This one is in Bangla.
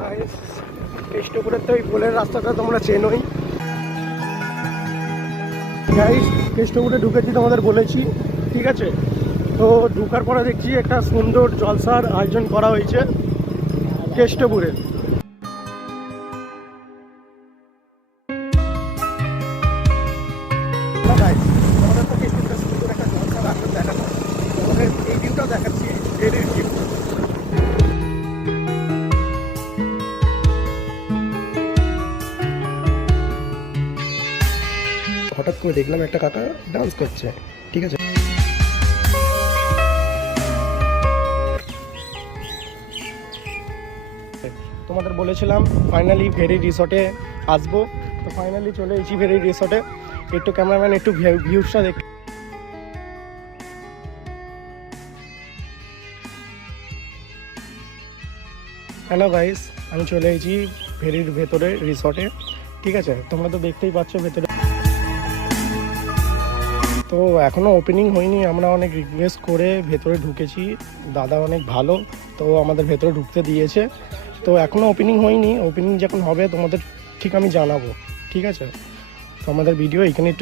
গাইস, কেষ্টপুরের তো এই পোলের রাস্তাটা তোমরা চেনোই গাইস। কেষ্টপুরে ঢুকেছি তোমাদের বলেছি, ঠিক আছে। তো ঢুকার পরে দেখছি একটা সুন্দর জলসার আয়োজন করা হয়েছে কেষ্টপুরে। তোমাদের তো কেষ্টপুরে সুন্দর একটা জলসার আয়োজন দেখানো, তোমাদের এই দিনটাও দেখাচ্ছি এর দিন। হঠাৎ করে দেখলাম একটা কাকা ডান্স করছে, ঠিক আছে। তোমাদের বলেছিলাম ফাইনালি ভেরি রিসর্টে আসবো, তো ফাইনালি চলে এসেছি ভেরি রিসর্টে। একটু ক্যামেরাম্যান একটু ভিউসটা দেখ। হ্যালো গাইস, আমি চলে এসেছি ভেরির ভেতরে রিসর্টে, ঠিক আছে। তোমরা তো দেখতেই পাচ্ছ ভেতরে। তো এখনও ওপেনিং হয়নি, আমরা অনেক রিকোয়েস্ট করে ভেতরে ঢুকেছি, দাদা অনেক ভালো, তো আমাদের ভেতরে ঢুকতে দিয়েছে। তো এখনও ওপেনিং হয়নি, ওপেনিং যখন হবে তোমাদের ঠিক আমি জানাবো, ঠিক আছে। তো আমাদের ভিডিও এখানে একটু